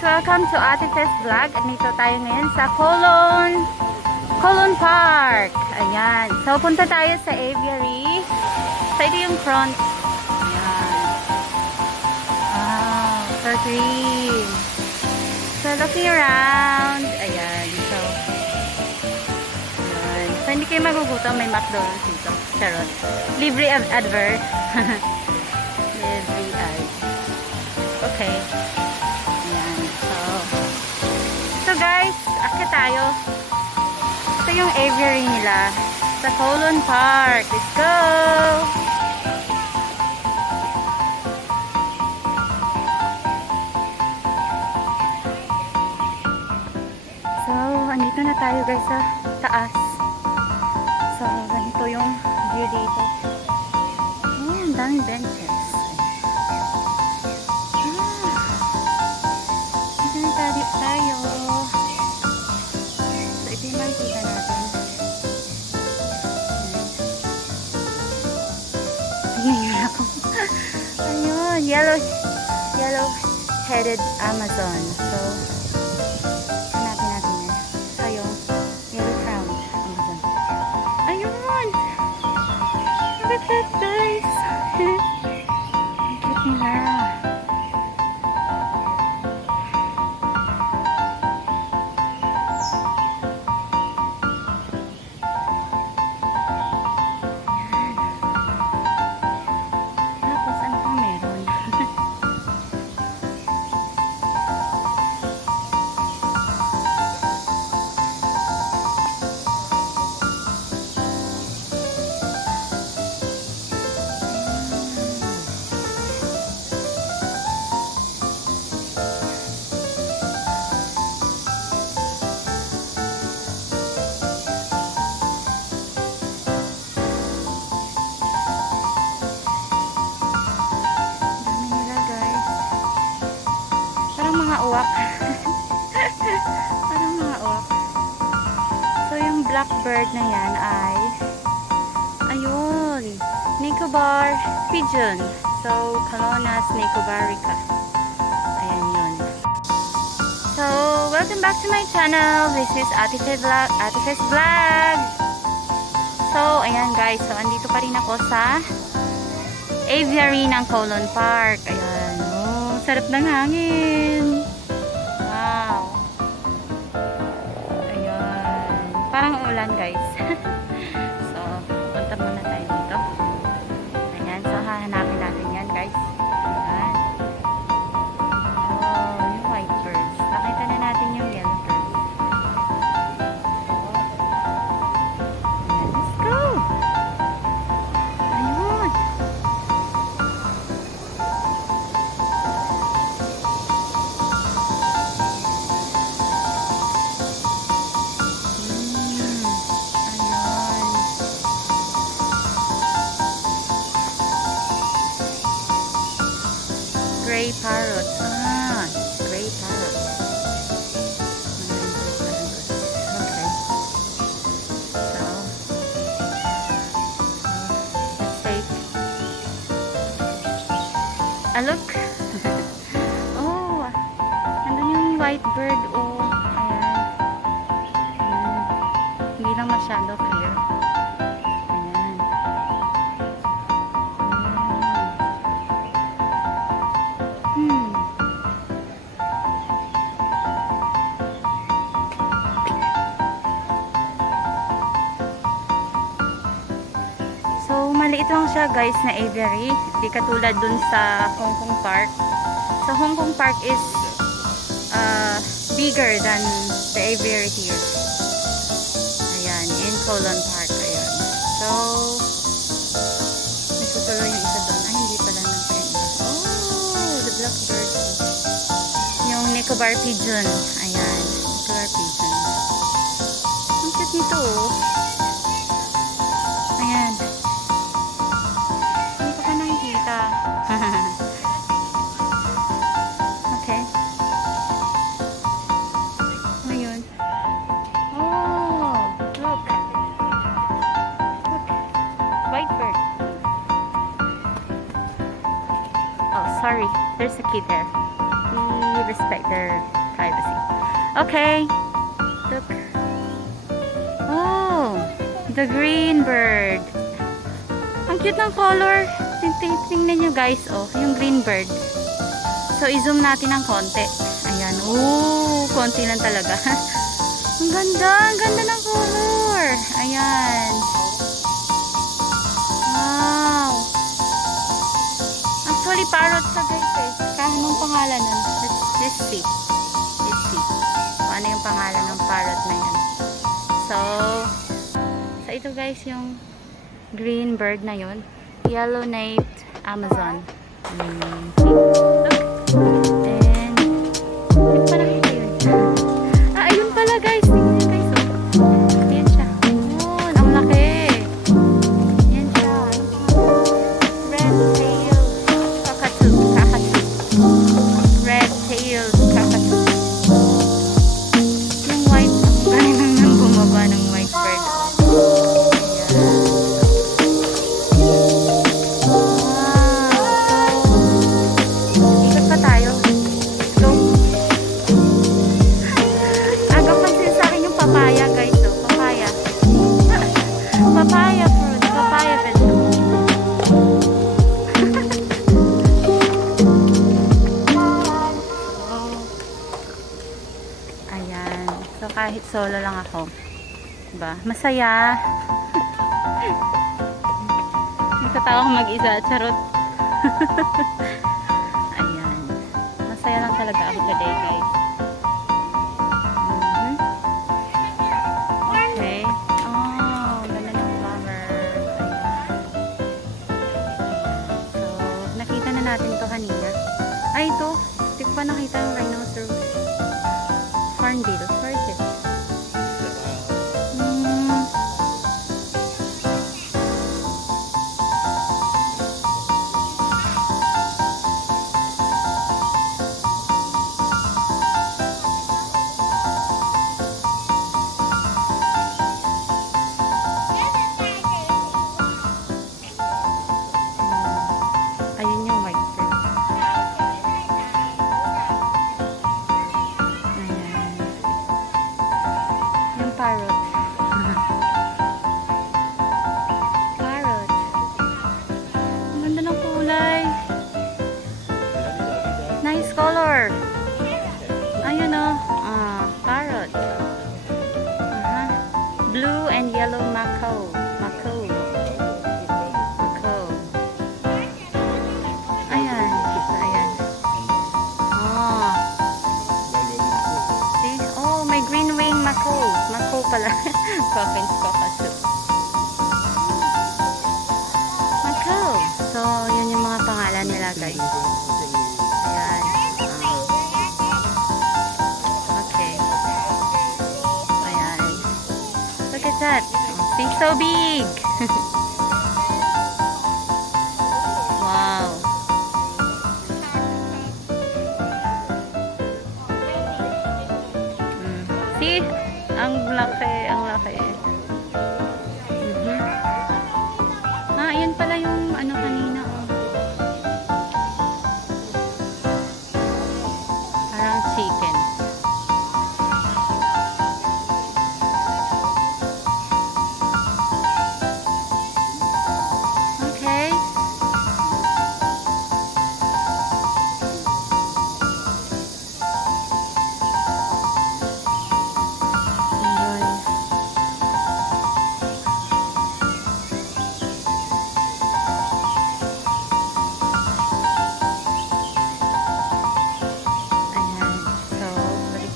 Welcome to Ate Tess Vlog. Andito tayo ngayon sa Kowloon Park. Ayan. So, punta tayo sa Aviary. So, ito yung front. Ayan. Wow, so green. So, looking around. Ayan. So, hindi kayo magugutom. May McDonald's dito. Charot. Libre advert. Libre ad. Okay. So guys, akit tayo. Ito yung aviary nila sa Kowloon Park. Let's go! So, andito na tayo guys sa taas. So, ganito yung view dito. Oh, ang daming benches. Tayo. So, ito yung makikita natin. Ayun ako. Ayun, yellow-headed Amazon. So, hanapin natin yan. Tayo, yellow-crowned Amazon. Ayun! Look at that, guys! Ang cute nila. Uwak. Parang mga uwak. So, yung blackbird na yan ay ayun, Nicobar pigeon. So, Calonas nicobarica. Ayan yun. So, welcome back to my channel. This is Ate Tess Vlog. So, ayan guys. So, andito pa rin ako sa aviary ng Kowloon Park. Ayan. Oh, sarap ng hangin. Parang ulan guys. So, punta muna tayo dito. Ayan, so hahanapin natin yan guys. Ayan. Oh, yung white birds. Nakita na natin yung yellow birds. Ayan, let's go! Ayun! Gray parrot. Ah, gray parrot. Okay. So, let's take a look. Oh, nandun yung white bird. Oh, ayan. Hindi lang masyado clear. Maliit lang siya guys na aviary. Di katulad dun sa Hong Kong Park. So Hong Kong Park is bigger than the aviary here. Ayan, in Kowloon Park. Ayan. So, nasutuloy yung isa doon. Ay, hindi pala nang iba. Oh, the blackbird. Yung Nicobar pigeon. Ayan, Nicobar pigeon. Ang cute nito oh. Ayan. Okay. Ayun. Oh, look. Look. White bird. Oh, sorry. There's a kid there. Be respectful. respect their privacy. Okay. Look. Oh, the green bird. Ang cute ng color. Tingnan nyo guys, oh, yung green bird. So, i-zoom natin ng konti. Ayan. Oh, konti lang talaga. Ang ganda ng color. Ayan. Wow. Actually, parrot sa guys eh. Anong pangalan nun? Let's see. Let's see. Kung ano yung pangalan ng parrot na yan. So ito guys yung green bird na yun. Yellow-naped Amazon. Look. And hindi pa nakita yun. Ayun pala guys. Tingnan guys. Oh. Ayan siya. Ayun. Ang laki. Ayan siya. Red-tailed cockatoo. Red-tailed cockatoo. Yung white. Ang galing nang bumaba ng white bird. Papaya fruit, papaya vegetable. Ayan. So kahit solo lang ako, diba? Masaya. Nagtatawa akong mag-isa, charot. Ayan. Masaya lang talaga ako today, guys. Okay. Natin to kanina. Ay, ito. Hindi ko pa nakita yung rhinoceros. Hornbill. Where is it? Ayun yung white bird. Ayan. Yung parrot. Parrot. Ang ganda ng kulay. Nice color. Ayun o. Parrot. Blue and yellow macaw. Macaw. Macaw pala. Coffins cockatoo. Macaw. So, yun yung mga pangalan nila, guys. Ayan. Okay. Ayan. Look at that. It's so big. Wow. See? Ang laki, ang laki. Yun pala yung ano kanina, oh. Parang chicken. Okay.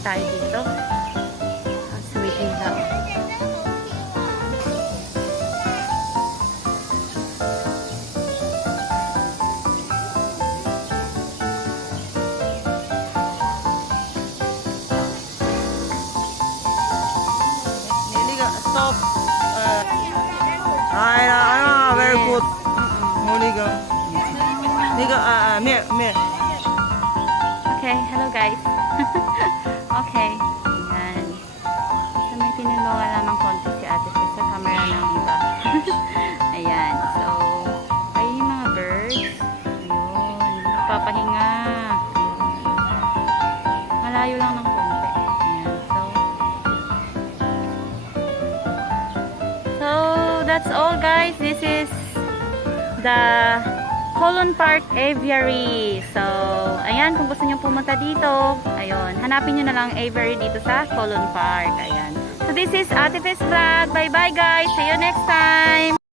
Tayo dito. Sweet and hot. Stop. Very good. Okay, hello guys. Okay. Ayan. So, may tinulungan lang ng konti si ate sa camera ng iba. Ayan. So, ay yung mga birds. Ayun. Papahinga. malayo lang ng konti. Ayan. So, that's all guys. This is the Kowloon Park Aviary. So, ayan, kung gusto nyo pumunta dito, ayun, hanapin nyo na lang Aviary dito sa Kowloon Park. Ayan. So, this is Ate Fes Vlog. Bye-bye guys. See you next time.